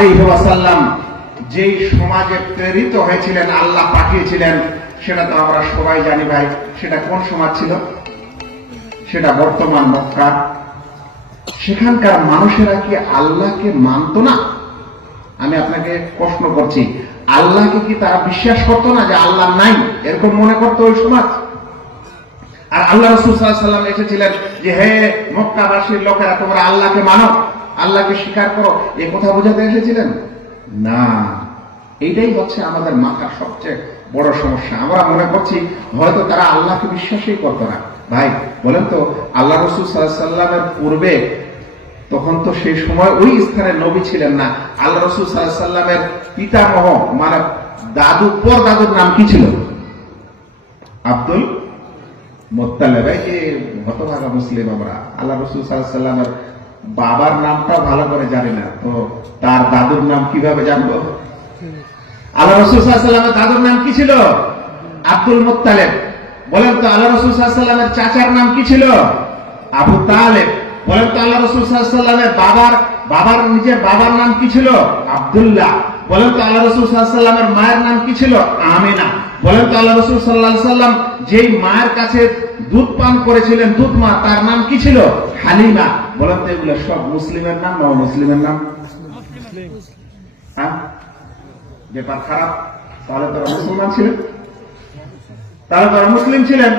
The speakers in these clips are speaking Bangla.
ওয়াসাল্লাম যেই সমাজে প্রেরিত হয়েছিলেন, আল্লাহ পাঠিয়েছিলেন, সেটা তো আমরা সবাই জানি ভাই, সেটা কোন সমাজ ছিল? সেটা বর্তমান মক্কা। সেখানকার মানুষেরা কি আল্লাহকে মানত না? আমি আপনাকে প্রশ্ন করছি, আল্লাহকে কি তারা বিশ্বাস করতো না যে আল্লাহ নাই? এরকম মনে করতো ওই সমাজ? আর আল্লাহ রসুল সাল্লাম এসেছিলেন যে, হে মক্কাবাসীর লোকেরা, তোমরা আল্লাহকে মানো। আল্লাহকে স্বীকার করো, এ কথা বোঝাতে এসেছিলেন? না। এইটাই হচ্ছে আমাদের মাথার সবচেয়ে বড় সমস্যা। আমরা মনে করছি, হয়তো তারা আল্লাহকে বিশ্বাসই করতো না। ভাই, বলেন তো, আল্লাহ রসুল সাল্লামের পূর্বে তখন তো সেই সময় ওই স্থানে নবী ছিলেন না। আল্লাহ রসুল সাল্লামের পিতামহ মানে দাদু, পর দাদুর নাম কি ছিল? আব্দুল মোত্তালেব। এই যে হতভাগা মুসলিম আমরা। আল্লাহ রসুল সাল্লামের বাবার নামটা ভালো করে জানি না, তো তার দাদুর নাম কীভাবে জানব? আল্লাহ রসুল দাদুর নাম কি ছিল? আব্দুল মোত্তালেব। বলেন তো আল্লাহ রসুল সাল্লামের চাচার নাম কি ছিল? আবু তালেব। বলেন তো আল্লাহ রসুল সাল্লামের বাবার বাবার নিজের বাবার নাম কি ছিল? আব্দুল্লাহ। বলেন তো আল্লাহ রসুল সাল্লামের মায়ের নাম কি ছিল? আমিনা। বলেন তো আল্লাহ রসুল সাল্লাহ সাল্লাম যেই মায়ের কাছে দুধ পান করেছিলেন, দুধ মা, তার নাম কি ছিল? হালিমা। বলেন তো এগুলো সব মুসলিমের নাম না মুসলিমের নাম? হ্যাঁ? ব্যাপার খারাপ। তাহলে তারা মুসলমান ছিলেন? তাহলে তারা মুসলিম ছিলেন?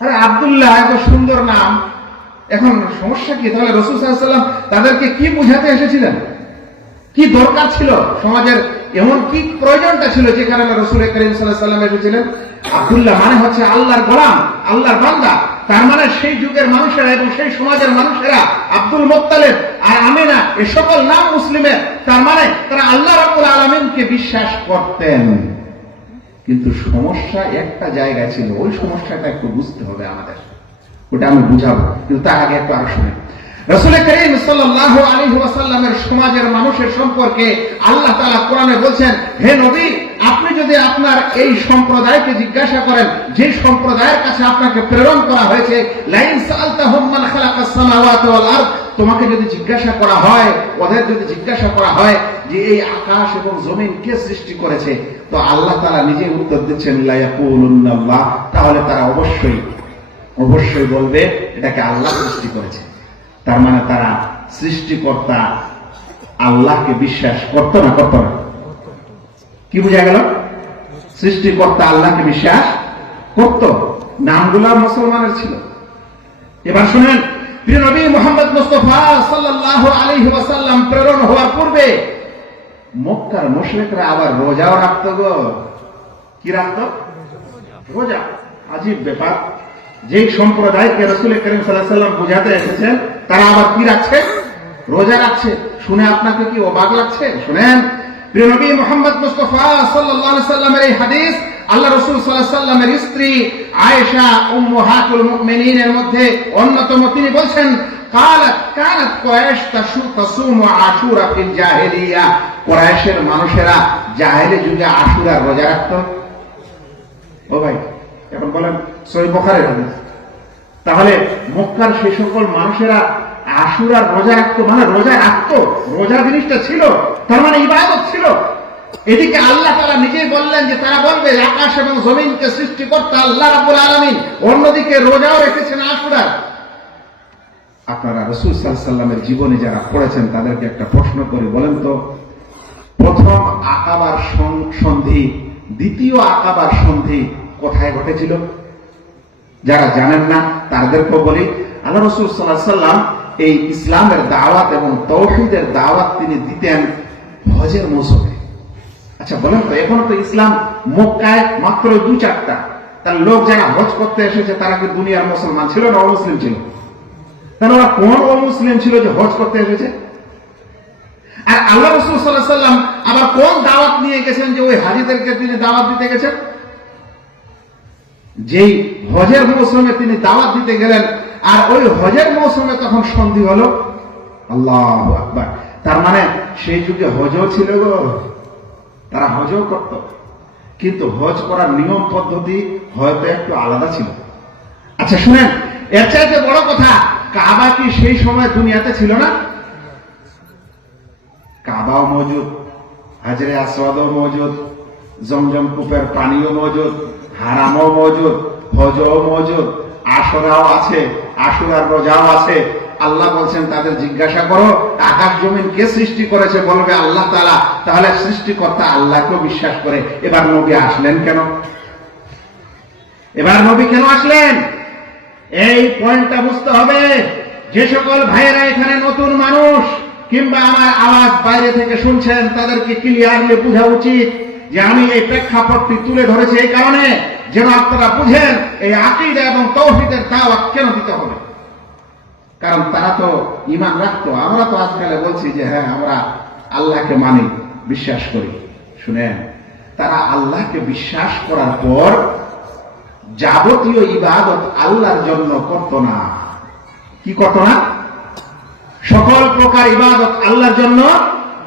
আরে আবদুল্লাহ, এত সুন্দর নাম। এখন সমস্যা কি? তাহলে রসুল সাল্লাম তাদেরকে কি বুঝাতে এসেছিলেন? কি দরকার ছিল? সমাজের এমন কি প্রয়োজনটা ছিল যে কারণে রসুল করিম সাল্লাম এসেছিলেন? আবদুল্লাহ মানে হচ্ছে আল্লাহর গোলাম, আল্লাহর বান্দা। তার মানে সেই যুগের মানুষেরা এবং সেই সমাজের মানুষেরা আব্দুল মোত্তালেব আর আমিনা, এ সকল নাম মুসলিমের তার মানে তারা আল্লাহ রাবুল আলমিনকে বিশ্বাস করতেন। কিন্তু সমস্যা একটা জায়গায় ছিল, ওই সমস্যাটা একটু বুঝতে হবে আমাদের। ওটা আমি বুঝাবো, কিন্তু তার আগে একটু আরও শুনে। রসুল করিম সাল্লাহ আলী ওয়াসাল্লামের সমাজের মানুষের সম্পর্কে আল্লাহ তালা কোরআনে বলছেন, হে নবী আপনি যদি আপনার এই সম্প্রদায়কে জিজ্ঞাসা করেন, যে সম্প্রদায়ের কাছে আপনাকে প্রেরণ করা হয়েছে তোমাকে যদি জিজ্ঞাসা করা হয়, ওদের যদি জিজ্ঞাসা করা হয় যে এই আকাশ এবং জমিন কে সৃষ্টি করেছে, তো আল্লাহ তারা নিজে উত্তর দিচ্ছেন তাহলে তারা অবশ্যই অবশ্যই বলবে, এটাকে আল্লাহ সৃষ্টি করেছে তার মানে তারা সৃষ্টিকর্তা আল্লাহকে বিশ্বাস করত না করত না। কি বোঝা গেল? সৃষ্টিকর্তা আল্লাহকে বিশ্বাস করত। নামগুলা মুসলমানের ছিল। এবার শুনেন, প্রিয় নবী মোহাম্মদ মুস্তফা আলাইহি ওয়াসাল্লাম প্রেরণ হওয়ার পূর্বে মক্কার আবার রোজাও রাখতো গো। কি রাখতো? রোজা। আজীব ব্যাপার। যে সম্প্রদায়কে রসুল করিম সাল্লাহ বুঝাতে এসেছেন, তারা আবার কি রাখছে? রোজা রাখছে। শুনে আপনাকে কি অবাক লাগছে? শুনেন প্রিয় নবী মোহাম্মদ মুস্তফা সাল্লাল্লাহু আলাইহি সাল্লামের এই হাদিস আল্লাহ রসুল সাল্লাহ সাল্লামের স্ত্রী আয়েশা উম্মুহাতুল মুমিনিনের মধ্যে অন্যতম তিনি বলছেন قالت كانت قريش تصوم عاشورا في الجاهليه কুরাইশের মানুষেরা জাহেলি যুগে আশুরা রোজা রাখতো ও ভাই এখন বলেন সই বখারের হাদিস তাহলে মক্কার সেই সকল মানুষেরা আশুরার রোজা রাখতো মানে রোজা রাখতো রোজা জিনিসটা ছিল, তার মানে ইবাদত ছিল। এদিকে আল্লাহ তারা নিজেই বললেন যে, তারা বলবে আকাশ এবং জমিনকে সৃষ্টি করতে আল্লাহ রাবুল আলমিন, অন্যদিকে রোজাও রেখেছেন আশুরার আপনারা রসুল সাল্লামের জীবনে যারা পড়েছেন, তাদেরকে একটা প্রশ্ন করে, বলেন তো, প্রথম আকাবার সন্ধি, দ্বিতীয় আকাবার সন্ধি কোথায় ঘটেছিল? যারা জানেন না, তাদেরকেও বলি। আল্লাহ রসুল সাল্লাহ সাল্লাম এই ইসলামের দাওয়াত এবং তৌহিদের দাওয়াত তিনি দিতেন হজের মৌসুমে। আচ্ছা বলেন তো, এখন তো ইসলাম মক্কায় মাত্র দু চারটা। তার লোক যারা হজ করতে এসেছে, তারা কি দুনিয়ার মুসলমান ছিল না অমুসলিম ছিল? তাহলে ওরা কোন অমুসলিম ছিল যে হজ করতে এসেছে? আর আল্লাহ রসুল সাল্লাহ সাল্লাম আবার কোন দাওয়াত নিয়ে গেছেন যে ওই হাজিদেরকে তিনি দাওয়াত দিতে গেছেন? যেই হজের মৌসুমে তিনি দাওয়াত দিতে গেলেন আর ওই হজের মৌসুমে তখন সন্ধি হলো। আল্লাহ আকবার। তার মানে সেই যুগে হজও ছিল গো। তারা হজও করত। কিন্তু হজ করার নিয়ম পদ্ধতি হয়তো একটু আলাদা ছিল। আচ্ছা শুনেন, এর চাইতে বড় কথা, কাবা কি সেই সময় দুনিয়াতে ছিল না? কাবাও মজুদ, হাজরে আসওয়াদও মজুদ, জমজম কূপের পানিও মজুদ, হারামও মজুদ, হজও মজুদ আশরাও আছে আশুরার রোজাও আছে। আল্লাহ বলছেন, তাদের জিজ্ঞাসা করো আকাশ জমিন কে সৃষ্টি করেছে বলবে আল্লাহ তাআলা। তাহলে সৃষ্টিকর্তা আল্লাহকেও বিশ্বাস করে। এবার নবী আসলেন কেন? এবার নবী কেন আসলেন? এই পয়েন্টটা বুঝতে হবে। যে সকল ভাইয়েরা এখানে নতুন মানুষ, কিংবা আমার আওয়াজ বাইরে থেকে শুনছেন, তাদেরকে ক্লিয়ারলি বোঝা উচিত যে আমি এই প্রেক্ষাপটটি তুলে ধরেছি এই কারণে। যেন আপনারা বুঝেন এই আকিদা এবং তৌহিদের দাওয়াত কেন দিতে হবে? কারণ তারা তো ইমান রাখতো। আমরা তো আজকালে বলছি যে হ্যাঁ আমরা আল্লাহকে মানি, বিশ্বাস করি। শুনেন, তারা আল্লাহকে বিশ্বাস করার পর যাবতীয় ইবাদত আল্লাহর জন্য করত না। কি করত না? সকল প্রকার ইবাদত আল্লাহর জন্য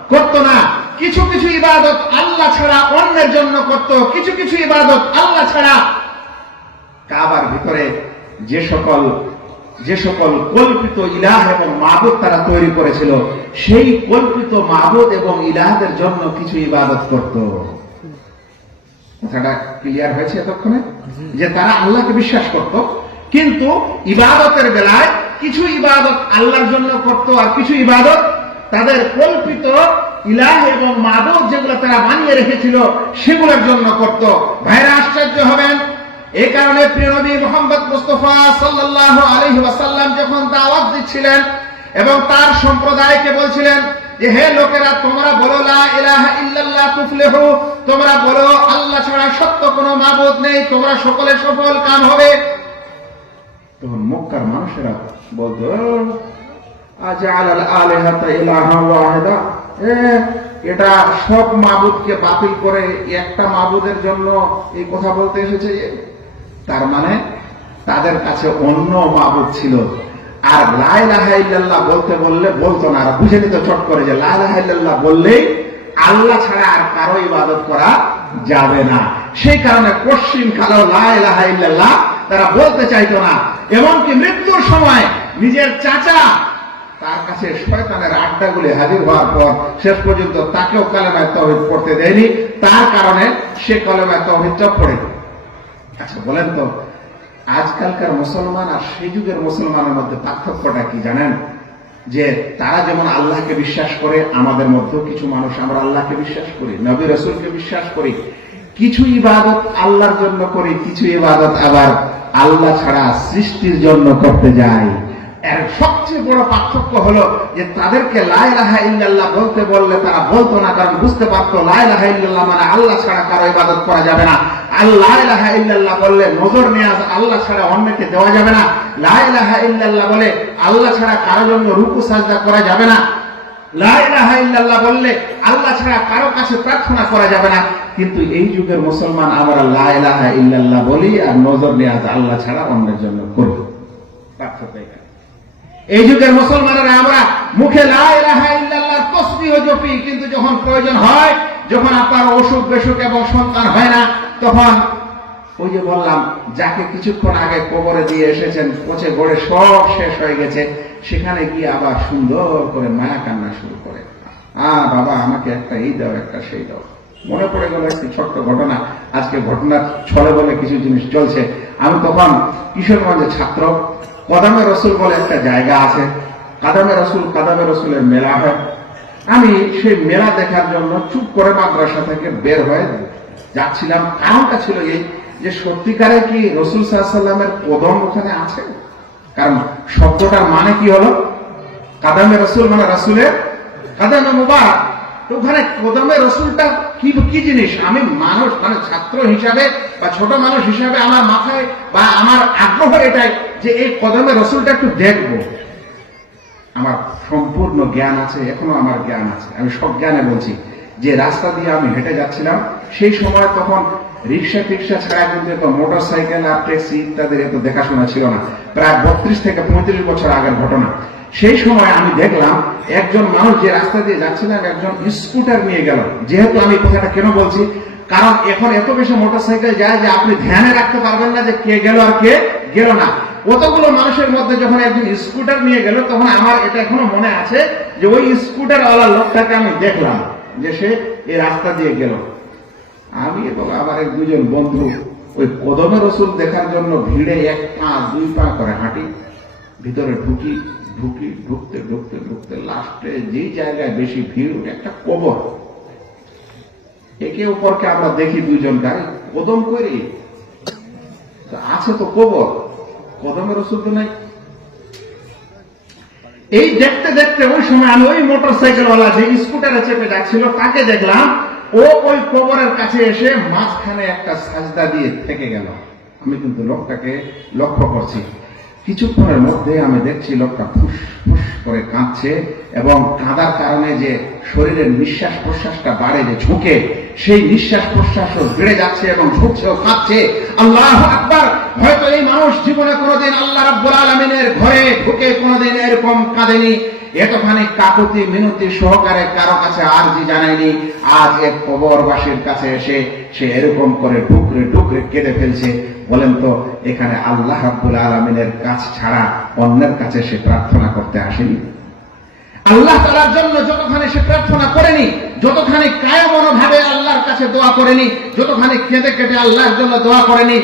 করত না। কিছু কিছু ইবাদত আল্লাহ ছাড়া অন্যের জন্য করত, কিছু কিছু ইবাদত আল্লাহ ছাড়া। কাবার ভিতরে যে সকল যে সকল কল্পিত ইলাহ এবং মাবুদ তারা তৈরি করেছিল, সেই কল্পিত মাবুদ এবং ইলাহদের জন্য কিছু ইবাদত করত। কথাটা ক্লিয়ার হয়েছে এতক্ষণে? যে তারা আল্লাহকে বিশ্বাস করত, কিন্তু ইবাদতের বেলায় কিছু ইবাদত আল্লাহর জন্য করত আর কিছু ইবাদত তাদের কল্পিত ইলাহ এবং মাদক যেগুলো তারা বানিয়ে রেখেছিল সেগুলোর জন্য করত ভাইরা আশ্চর্য হবেন এই কারণে প্রিয় নবী মোহাম্মদ মুস্তফা সাল্লাল্লাহু আলাইহি ওয়াসাল্লাম যখন দাওয়াত দিচ্ছিলেন এবং তার সম্প্রদায়কে বলছিলেন যে হে লোকেরা তোমরা বলো লা তোমরা বলো আল্লাহ ছাড়া সত্য কোনো মাবুদ নেই তোমরা সকলে সফল কাম হবে তখন মক্কার মানুষেরা বলতো আজআল আল আলিহাতা ইলাহা এ, এটা সব মাবুদকে বাতিল করে একটা মাবুদের জন্য এই কথা বলতে এসেছে। তার মানে তাদের কাছে অন্য মাবুদ ছিল। আর লাই ইল্লাল্লাহ বলতে বললে বলতো না। আর বুঝে নিত চট করে যে লাই ইল্লাল্লাহ বললেই আল্লাহ ছাড়া আর কারও ইবাদত করা যাবে না। সেই কারণে পশ্চিম কালো লাই ইল্লাল্লাহ তারা বলতে চাইতো না। এমনকি মৃত্যুর সময় নিজের চাচা তার কাছে শয়তানের আড্ডাগুলি হাজির হওয়ার পর শেষ পর্যন্ত তাকেও কালেমায় তহিদ পড়তে দেয়নি। তার কারণে সে কলেমায় তহিদটা পড়ে আচ্ছা বলেন তো, আজকালকার মুসলমান আর সেই যুগের মুসলমানের মধ্যে পার্থক্যটা কি জানেন? যে তারা যেমন আল্লাহকে বিশ্বাস করে, আমাদের মধ্যেও কিছু মানুষ আমরা আল্লাহকে বিশ্বাস করি, নবী রসুলকে বিশ্বাস করি। কিছু ইবাদত আল্লাহর জন্য করি, কিছু ইবাদত আবার আল্লাহ ছাড়া সৃষ্টির জন্য করতে যাই এর সবচেয়ে বড় পার্থক্য হলো যে তাদেরকে লাইলাহা ইল্লাল্লাহ বলতে বললে তারা বলতো না, কারণ বুঝতে পারতো লাইলাহা ইল্লাল্লাহ মানে আল্লাহ ছাড়া কারও ইবাদত করা যাবে না। আল্লাহ ইলাহা ইল্লাল্লাহ বললে নজর নেওয়া আল্লাহ ছাড়া অন্যকে দেওয়া যাবে না। লা ইলাহা ইল্লাল্লাহ বলে আল্লাহ ছাড়া কারও জন্য রুকু, সাজদা করা যাবে না। লা ইলাহা ইল্লাল্লাহ বললে আল্লাহ ছাড়া কারও কাছে প্রার্থনা করা যাবে না। কিন্তু এই যুগের মুসলমান আমরা লা ইলাহা ইল্লাল্লাহ বলি আর নজর নেওয়া আল্লাহ ছাড়া অন্যের জন্য করি পার্থক্য। এই যুগের মুসলমানেরা আমরা মুখে জপি, কিন্তু যখন প্রয়োজন হয়, যখন আপনার অসুখ বেসুখ এবং সন্তান হয় না, তখন ওই যে বললাম, যাকে কিছুক্ষণ আগে কবরে দিয়ে এসেছেন পচে গড়ে সব শেষ হয়ে গেছে, সেখানে গিয়ে আবার সুন্দর করে মায়া কান্না শুরু করে। আ, বাবা, আমাকে একটা এই দাও, একটা সেই দাও। মনে পড়ে গেল একটি ছোট্ট ঘটনা। আজকে ঘটনার ছলে বলে কিছু জিনিস চলছে। আমি তখন কিশোরগঞ্জের ছাত্র। কদামে রসুল বলে একটা জায়গা আছে। কাদামে রসুল কাদামে রসুলের মেলা হয়। আমি সেই মেলা দেখার জন্য চুপ করে মাদ্রাসা থেকে বের হয়ে যাচ্ছিলাম। কারণটা ছিল এই যে সত্যিকারে কি রসুল সাল্লামের কদম ওখানে আছে? কারণ শব্দটার মানে কি হলো? কাদামে রসুল মানে রসুলের কাদামে মুবারক। তো ওখানে কদমে রসুলটা কি কি জিনিস? আমি মানুষ মানে ছাত্র হিসাবে বা ছোট মানুষ হিসাবে আমার মাথায় বা আমার আগ্রহ এটাই যে এই কদমে রসুলটা একটু দেখব। আমার সম্পূর্ণ জ্ঞান আছে, এখনও আমার জ্ঞান আছে। আমি সব জ্ঞানে বলছি, যে রাস্তা দিয়ে আমি হেঁটে যাচ্ছিলাম, সেই সময় তখন রিক্সা টিক্সা ছাড়া কিন্তু এত মোটর সাইকেল আর ট্যাক্সি ইত্যাদির এত দেখাশোনা ছিল না। প্রায় বত্রিশ থেকে পঁয়ত্রিশ বছর আগের ঘটনা। সেই সময় আমি দেখলাম, একজন মানুষ যে রাস্তা দিয়ে যাচ্ছিলেন একজন স্কুটার নিয়ে গেল। যেহেতু আমি কথাটা কেন বলছি? কারণ এখন এত বেশি মোটর সাইকেল যায় যে আপনি ধ্যানে রাখতে পারবেন না যে কে গেল আর কে গেল না। কতগুলো মানুষের মধ্যে যখন একজন স্কুটার নিয়ে গেল, তখন আমার এটা এখনও মনে আছে যে ওই স্কুটার ওয়ালা লোকটাকে আমি দেখলাম যে সে এই রাস্তা দিয়ে গেল। আমি এবং আমার এক দুজন বন্ধু ওই কদমে রসুল দেখার জন্য ভিড়ে এক পা, দুই পা করে হাঁটি, ভিতরে ঢুকি ঢুকি, ঢুকতে ঢুকতে ঢুকতে লাস্টে যেই জায়গায় বেশি ভিড়, একটা কবর একে অপরকে আমরা দেখি দুইজন গাড়ি কদম করি আছে তো কবর। কদমের ওষুধ তো নাই। এই দেখতে দেখতে ওই সময় আমি ওই মোটর সাইকেলওয়ালা যে স্কুটারে চেপে যাচ্ছিল, তাকে দেখলাম, ও ওই কবরের কাছে এসে মাঝখানে একটা সাজদা দিয়ে থেকে গেল। আমি কিন্তু লোকটাকে লক্ষ্য করছি। কিছুক্ষণের মধ্যে আমি দেখছি লোকটা ফুস ফুস করে কাঁদছে এবং কাঁদার কারণে যে শরীরের নিঃশ্বাস প্রশ্বাসটা বাড়ে, যে ঝুঁকে, সেই নিঃশ্বাস প্রশ্বাসও বেড়ে যাচ্ছে এবং ঝুঁকছে ও কাঁদছে। আল্লাহ আকবার! হয়তো এই মানুষ জীবনে কোনোদিন আল্লাহ রাব্বুল আলমিনের ঘরে ঢুকে কোনোদিন এরকম কাঁদেনি। এতখানি কাকুতি মিনতি সহকারে কারও কাছে আরজি জানায়নি। আজ এক কবরবাসীর কাছে এসে সে এরকম করে ঢুকরে ঢুকরে কেঁদে ফেলছে। বলেন তো, এখানে আল্লাহ রাব্বুল আলমিনের কাছ ছাড়া অন্যের কাছে সে প্রার্থনা করতে আসেনি। আল্লাহ তালার জন্য যতখানি সে প্রার্থনা করেনি, যতখানি কায়া মনোভাবে আল্লাহর কাছে দোয়া করেনি, যতখানি কেঁদে কেটে আল্লাহর জন্য দোয়া করেনি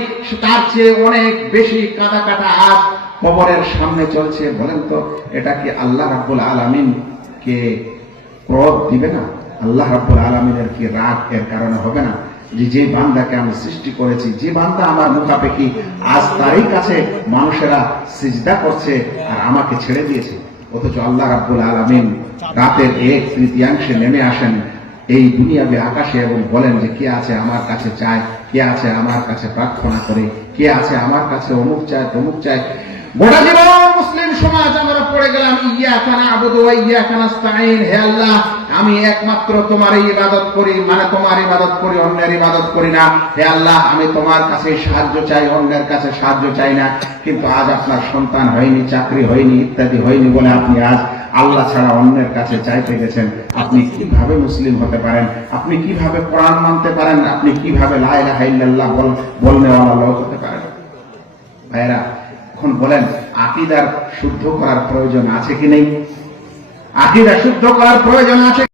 তার চেয়ে অনেক বেশি কাদা কাটা আজ কবরের সামনে চলছে। বলেন তো, এটা কি আল্লাহ রাব্বুল আলমিন কে ক্রোধ দিবে না? আল্লাহ রাব্বুল আলমিনের কি রাগ এর কারণে হবে না? যে যে বান্দাকে আমি সৃষ্টি করেছি, যে বান্দা আমার মুখাপেক্ষি আজ তারই কাছে মানুষেরা সিজদা করছে আর আমাকে ছেড়ে দিয়েছে। অথচ আল্লাহ রাব্বুল আলমিন রাতের এক তৃতীয়াংশে নেমে আসেন এই দুনিয়াবে আকাশে এবং বলেন যে, কে আছে আমার কাছে চায়, কে আছে আমার কাছে প্রার্থনা করে, কে আছে আমার কাছে অমুক চায়, তমুক চায়। গোটা জীবন! সমাজ আমরা পড়ে গেলাম ইয়া আবুদু ইয়া খানা হে আল্লাহ, আমি একমাত্র তোমার ইবাদত করি মানে তোমার ইবাদত করি, অন্যের ইবাদত করি না। হে আল্লাহ, আমি তোমার কাছে সাহায্য চাই, অন্যের কাছে সাহায্য চাই না। কিন্তু আজ আপনার সন্তান হয়নি, চাকরি হয়নি, ইত্যাদি হয়নি বলে আপনি আজ আল্লাহ ছাড়া অন্যের কাছে চাইতে গেছেন। আপনি কীভাবে মুসলিম হতে পারেন? আপনি কীভাবে কোরআন মানতে পারেন? আপনি কীভাবে লাইলা হাইল্লাহ বল, বলনেওয়ালা লোক হতে পারেন? ভাইরা এখন বলেন আকিদার শুদ্ধ করার প্রয়োজন আছে কি নেই? আকিদা শুদ্ধ করার প্রয়োজন আছে